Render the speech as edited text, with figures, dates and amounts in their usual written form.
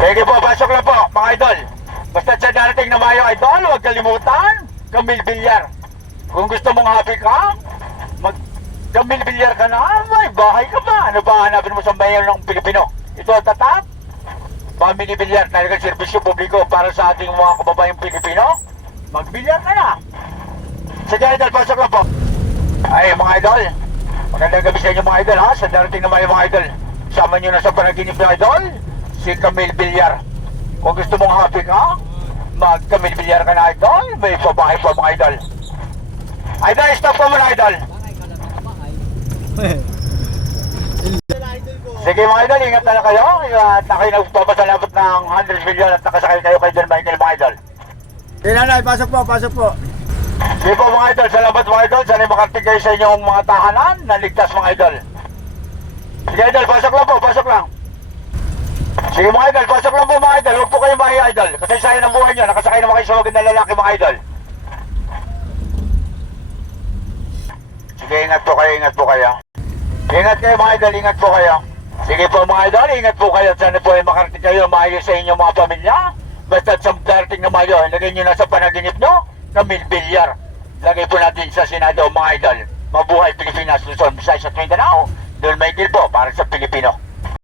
Sige po, pasok lang po, mga idol. Basta sa darating na Mayo, idol, huwag kalimutan, Camille Villar. Kung gusto mong happy ka, Camille Villar ka na, may bahay ka pa. Ano ba hanapin mo sa bayan ng Pilipino? Ito ang tatak, Family Villar, talagang serbisyo publiko para sa ating mga kababayang Pilipino. Mag-Villar ka na. Sige idol, pasok lang po. Ay mga idol, magandang gabi sa inyo mga idol ha. Sa darating na Mayo mga idol, sama nyo na sa panaginip ng idol, si Camille Villar. Kung gusto mong happy ka, mag-Camille Villar ka na idol. May pabahay pa mga idol. Idol, stop ka muna idol. Sige mga idol, ingat na lang kayo. At na kayo nagpapasalamat ng 100 million at nakasakay kayo kay John Michael mga idol. Nanay, pasok po, pasok po. Sige po mga idol, salamat mga idol. Sana'y makarating kayo sa inyong mga tahanan na ligtas mga idol. Sige idol, pasok lang po, pasok lang. Sige mga idol, pasok lang po mga idol. Huwag po kayo mahiya idol. Kasi sayang ang buhay nyo, nakasakay naman kayo sa magandang lalaki mga idol. Sige, ingat po kayo, ingat po kayo. Ingat kayo mga idol, ingat po kayo. Sige po mga idol, ingat po kayo. Sana po ay makarating kayo maayos sa inyong mga pamilya. Basta sa darating na Mayo, lagay nyo na sa panaginip nyo, Camille Villar. Lagay po natin sa Senado mga idol. Mabuhay Pilipinas, Luzon, Visayas at Mindanao. Don Michael po, para sa Pilipino.